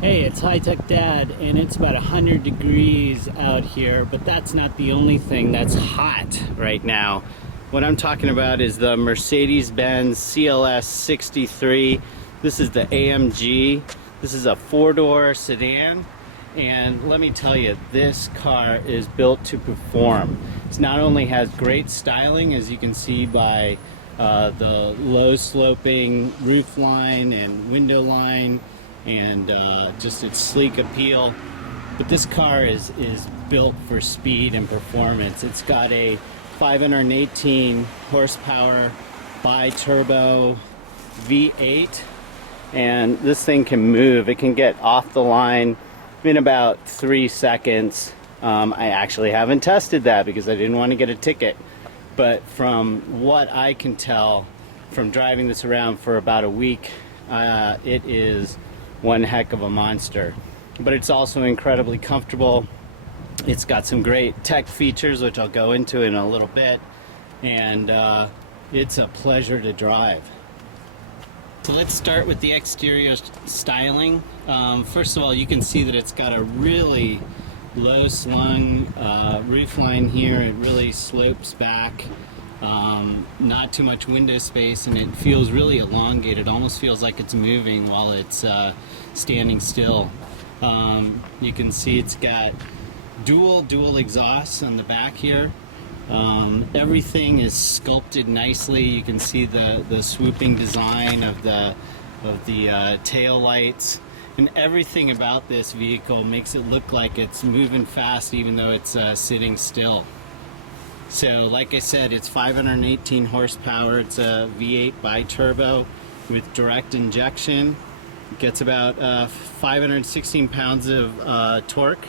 Hey, it's HighTechDad, and it's about 100 degrees out here, but that's not the only thing that's hot right now. What I'm talking about is the Mercedes-Benz CLS-63. This is the AMG. This is a four-door sedan, and let me tell you, this car is built to perform. It not only has great styling, as you can see by the low-sloping roof line and window line, and just its sleek appeal, but this car is built for speed and performance. It's got a 518 horsepower bi-turbo V8, and this thing can move. It can get off the line in about 3 seconds. I actually haven't tested that because I didn't want to get a ticket, but from what I can tell from driving this around for about a week, it is one heck of a monster. But it's also incredibly comfortable. It's got some great tech features, which I'll go into in a little bit, and it's a pleasure to drive. So let's start with the exterior styling. First of all, you can see that it's got a really low slung roof line here. It really slopes back. Not too much window space, and it feels really elongated. It almost feels like it's moving while it's standing still. You can see it's got dual exhausts on the back here. Everything is sculpted nicely. You can see the swooping design of the tail lights, and everything about this vehicle makes it look like it's moving fast even though it's sitting still. So like I said, it's 518 horsepower. It's a V8 bi-turbo with direct injection. It gets about 516 pounds of torque,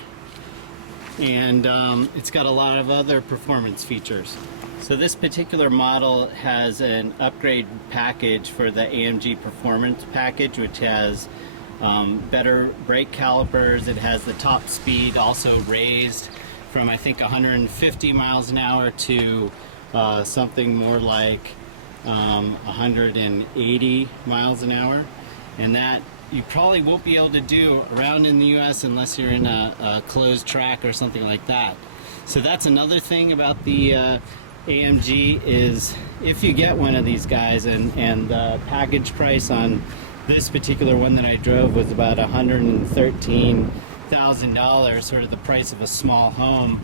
and it's got a lot of other performance features. So this particular model has an upgrade package for the AMG Performance Package, which has better brake calipers. It has the top speed also raised from I think 150 miles an hour to something more like 180 miles an hour, and that you probably won't be able to do around in the US unless you're in a closed track or something like that. So that's another thing about the AMG, is if you get one of these guys, and the package price on this particular one that I drove was about $113,000, sort of the price of a small home,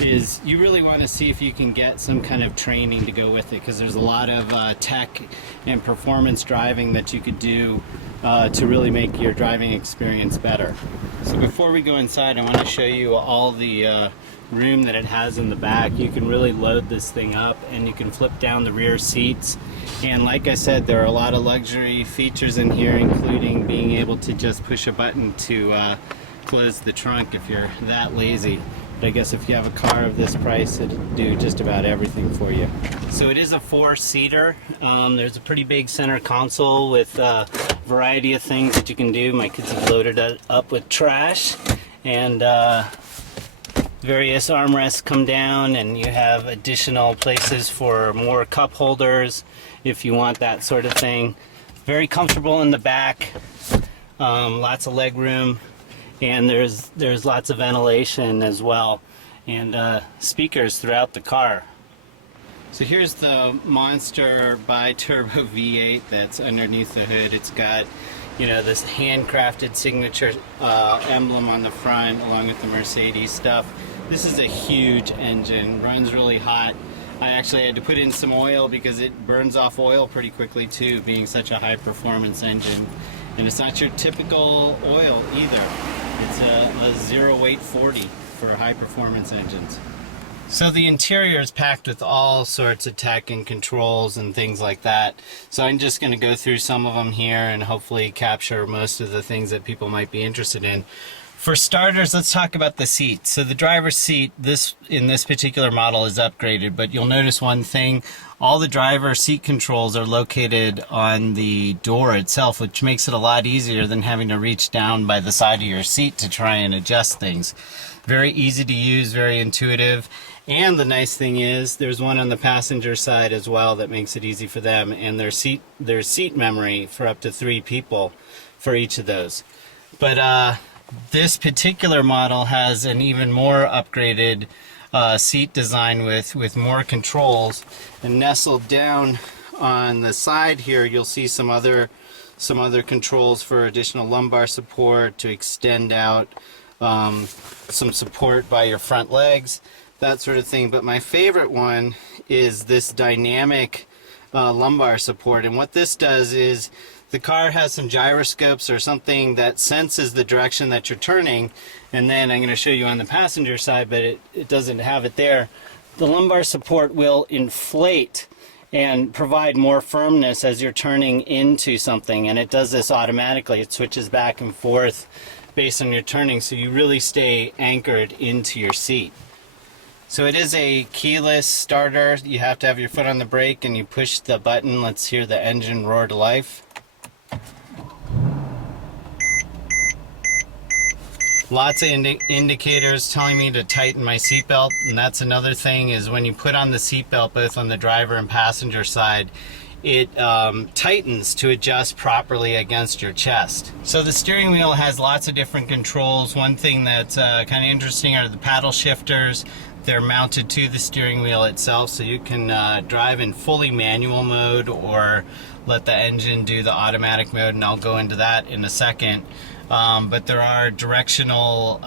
is you really want to see if you can get some kind of training to go with it, because there's a lot of tech and performance driving that you could do to really make your driving experience better. So before we go inside, I want to show you all the room that it has in the back. You can really load this thing up, and you can flip down the rear seats, and like I said, there are a lot of luxury features in here, including being able to just push a button to close the trunk if you're that lazy. But I guess if you have a car of this price, it'll do just about everything for you. So it is a four-seater. There's a pretty big center console with a variety of things that you can do. My kids have loaded it up with trash, and various armrests come down, and you have additional places for more cup holders if you want that sort of thing. Very comfortable in the back, lots of leg room, and there's lots of ventilation as well, and speakers throughout the car. So here's the monster bi-turbo V8 that's underneath the hood. It's got, you know, this handcrafted signature emblem on the front along with the Mercedes stuff. This is a huge engine, runs really hot. I actually had to put in some oil because it burns off oil pretty quickly too, being such a high performance engine. And it's not your typical oil either. It's a zero weight 40 for high performance engines. So the interior is packed with all sorts of tech and controls and things like that. So I'm just going to go through some of them here and hopefully capture most of the things that people might be interested in. For starters, let's talk about the seat. So the driver's seat, in this particular model, is upgraded, but you'll notice one thing. All the driver seat controls are located on the door itself, which makes it a lot easier than having to reach down by the side of your seat to try and adjust things. Very easy to use, very intuitive. And the nice thing is there's one on the passenger side as well that makes it easy for them, and there's seat memory for up to 3 people for each of those. But this particular model has an even more upgraded seat design with more controls, and nestled down on the side here you'll see some other controls for additional lumbar support, to extend out some support by your front legs, that sort of thing. But my favorite one is this dynamic lumbar support, and what this does is the car has some gyroscopes or something that senses the direction that you're turning, and then I'm going to show you on the passenger side, but it doesn't have it there. The lumbar support will inflate and provide more firmness as you're turning into something, and it does this automatically. It switches back and forth based on your turning, so you really stay anchored into your seat. So it is a keyless starter. You have to have your foot on the brake and you push the button. Let's hear the engine roar to life. Lots of indicators telling me to tighten my seatbelt, and that's another thing, is when you put on the seatbelt both on the driver and passenger side, it tightens to adjust properly against your chest. So the steering wheel has lots of different controls. One thing that's kind of interesting are the paddle shifters. They're mounted to the steering wheel itself, so you can drive in fully manual mode or let the engine do the automatic mode, and I'll go into that in a second. But there are directional,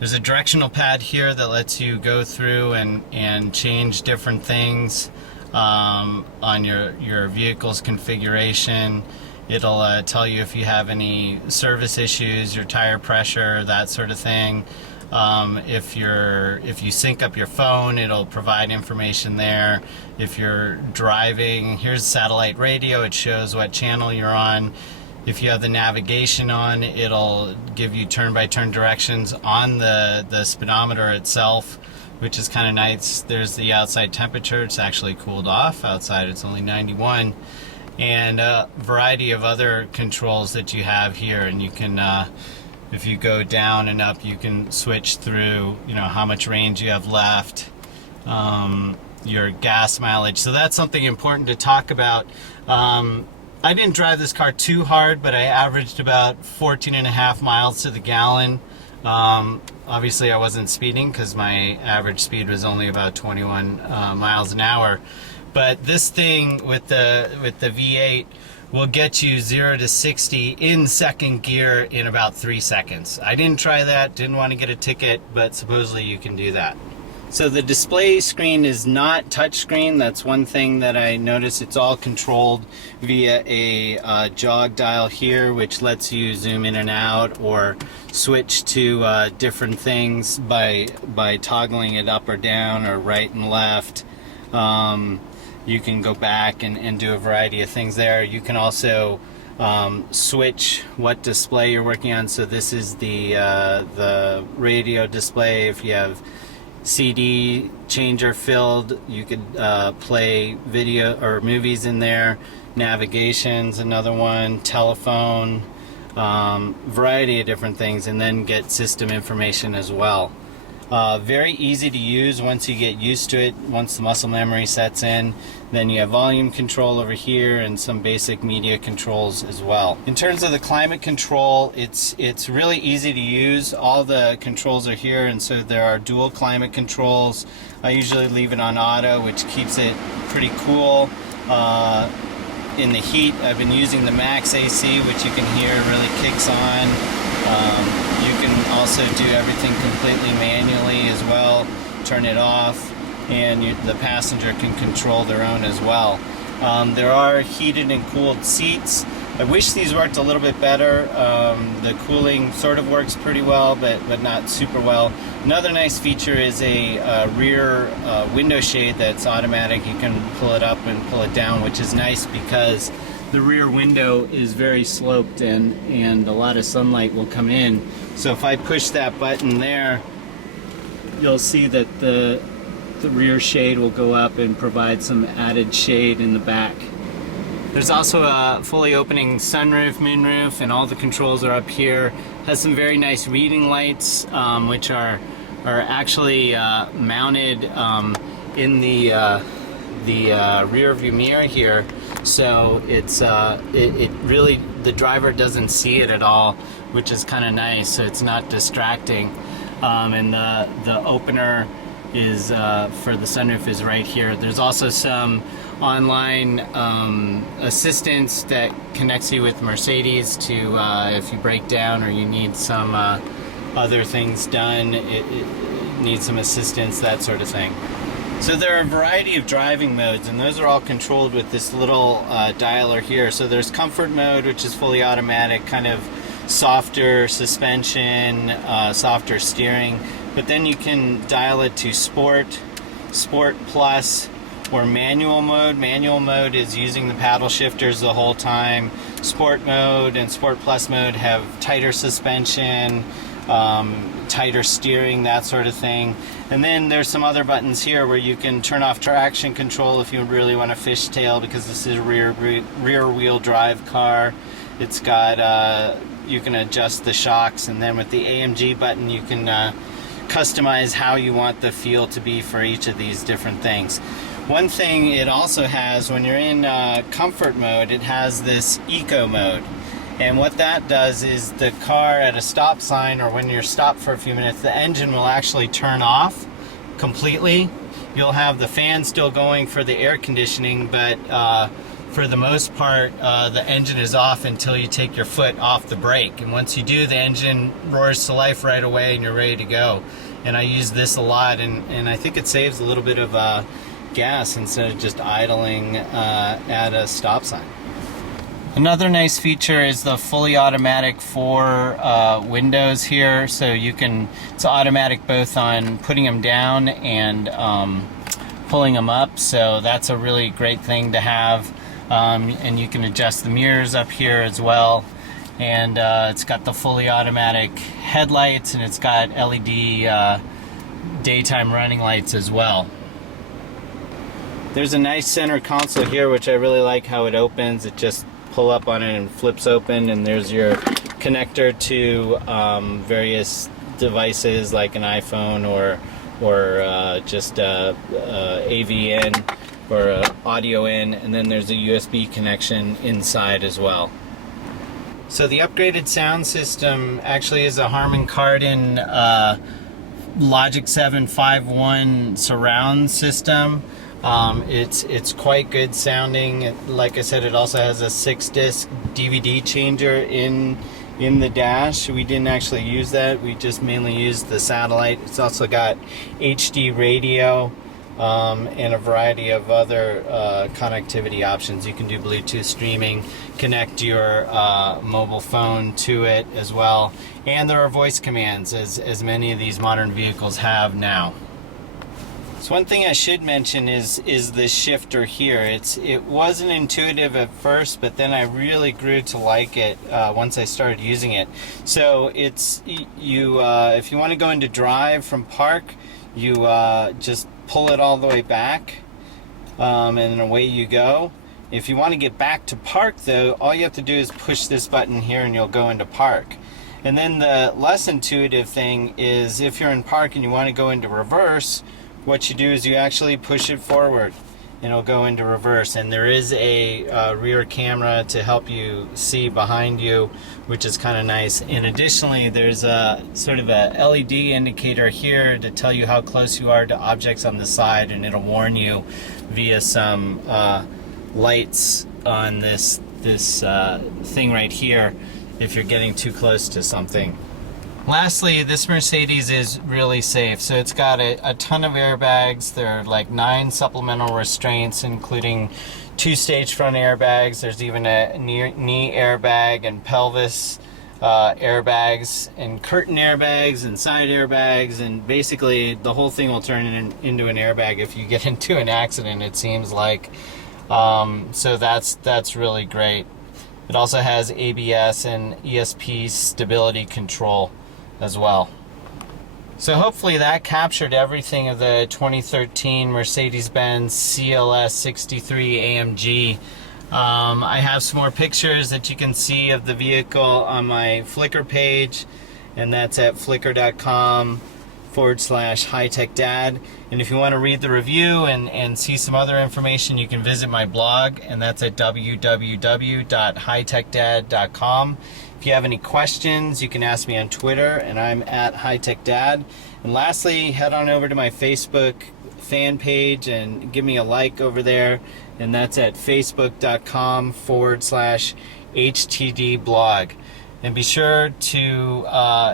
there's a directional pad here that lets you go through and change different things on your vehicle's configuration. It'll tell you if you have any service issues, your tire pressure, that sort of thing. If you sync up your phone, it'll provide information there. If you're driving, here's satellite radio, it shows what channel you're on. If you have the navigation on, it'll give you turn-by-turn directions on the speedometer itself, which is kind of nice. There's the outside temperature. It's actually cooled off. Outside it's only 91. And a variety of other controls that you have here. And you can, if you go down and up, you can switch through, how much range you have left, your gas mileage. So that's something important to talk about. I didn't drive this car too hard, but I averaged about 14.5 miles to the gallon. Obviously I wasn't speeding because my average speed was only about 21 miles an hour. But this thing with the V8 will get you 0 to 60 in second gear in about 3 seconds. I didn't try that, didn't want to get a ticket, but supposedly you can do that. So the display screen is not touchscreen. That's one thing that I noticed. It's all controlled via a jog dial here, which lets you zoom in and out or switch to different things by toggling it up or down or right and left. You can go back and do a variety of things there. You can also switch what display you're working on. So this is the radio display. If you have CD changer filled, you could play video or movies in there. Navigation's another one, telephone, variety of different things, and then get system information as well. Very easy to use once you get used to it. Once the muscle memory sets in, then you have volume control over here and some basic media controls as well. In terms of the climate control, it's really easy to use. All the controls are here, and so there are dual climate controls. I usually leave it on auto, which keeps it pretty cool. In the heat, I've been using the max AC, which you can hear really kicks on. You can also do everything completely manually as well, turn it off, and the passenger can control their own as well. There are heated and cooled seats. I wish these worked a little bit better. The cooling sort of works pretty well, but not super well. Another nice feature is a rear window shade that's automatic. You can pull it up and pull it down, which is nice because the rear window is very sloped and a lot of sunlight will come in. So if I push that button there, you'll see that the rear shade will go up and provide some added shade in the back. There's also a fully opening sunroof, moonroof, and all the controls are up here. Has some very nice reading lights, which are are actually mounted in the rear view mirror here, so it really, the driver doesn't see it at all, which is kind of nice, so it's not distracting. And the opener is for the sunroof is right here. There's also some online assistance that connects you with Mercedes to if you break down or you need some other things done, it needs some assistance, that sort of thing. So there are a variety of driving modes, and those are all controlled with this little dialer here. So there's comfort mode, which is fully automatic, kind of softer suspension, softer steering. But then you can dial it to sport, sport plus, or manual mode. Manual mode is using the paddle shifters the whole time. Sport mode and sport plus mode have tighter suspension, tighter steering, that sort of thing. And then there's some other buttons here where you can turn off traction control if you really want to fishtail, because this is a rear wheel drive car. It's got you can adjust the shocks, and then with the AMG button you can customize how you want the feel to be for each of these different things. One thing it also has, when you're in comfort mode, it has this eco mode. And what that does is the car at a stop sign, or when you're stopped for a few minutes, the engine will actually turn off completely. You'll have the fan still going for the air conditioning, but for the most part, the engine is off until you take your foot off the brake. And once you do, the engine roars to life right away and you're ready to go. And I use this a lot, and I think it saves a little bit of gas instead of just idling at a stop sign. Another nice feature is the fully automatic 4 windows here, so you can, it's automatic both on putting them down and pulling them up, so that's a really great thing to have. And you can adjust the mirrors up here as well, and it's got the fully automatic headlights, and it's got LED daytime running lights as well. There's a nice center console here, which I really like how it opens. It just pull up on it and flips open, and there's your connector to various devices like an iPhone or just AV in or audio in, and then there's a USB connection inside as well. So the upgraded sound system actually is a Harman Kardon Logic 7 5.1 surround system. It's quite good sounding. Like I said, it also has a 6-disc DVD changer in the dash. We didn't actually use that. We just mainly used the satellite. It's also got HD radio and a variety of other connectivity options. You can do Bluetooth streaming, connect your mobile phone to it as well, and there are voice commands, as many of these modern vehicles have now. So one thing I should mention is this shifter here. It wasn't intuitive at first, but then I really grew to like it once I started using it. So it's if you want to go into drive from park, you just pull it all the way back, and then away you go. If you want to get back to park though, all you have to do is push this button here and you'll go into park. And then the less intuitive thing is, if you're in park and you want to go into reverse, what you do is you actually push it forward and it'll go into reverse. And there is a rear camera to help you see behind you, which is kind of nice. And additionally, there's a sort of a LED indicator here to tell you how close you are to objects on the side, and it'll warn you via some lights on this thing right here if you're getting too close to something. Lastly, this Mercedes is really safe. So it's got a ton of airbags. There are like 9 supplemental restraints, including 2 stage front airbags. There's even a knee airbag and pelvis airbags and curtain airbags and side airbags, and basically the whole thing will turn into an airbag if you get into an accident, it seems like. So that's really great. It also has ABS and ESP stability control as well. So hopefully that captured everything of the 2013 Mercedes-Benz CLS-63 AMG. I have some more pictures that you can see of the vehicle on my Flickr page, and that's at flickr.com/AMG HighTechDad. And if you want to read the review and see some other information, you can visit my blog, and that's at www.hightechdad.com. If you have any questions, you can ask me on Twitter, and I'm at HighTechDad. And lastly, head on over to my Facebook fan page and give me a like over there, and that's at facebook.com/HTD-blog. And be sure to,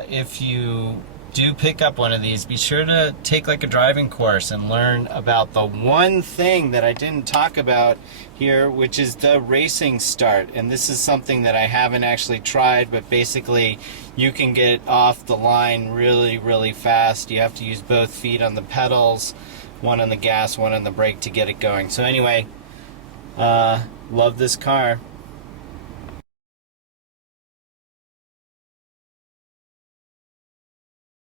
if you do pick up one of these, be sure to take like a driving course and learn about the one thing that I didn't talk about here, which is the racing start. And this is something that I haven't actually tried, but basically you can get off the line really, really fast. You have to use both feet on the pedals, one on the gas, one on the brake to get it going. So anyway, love this car.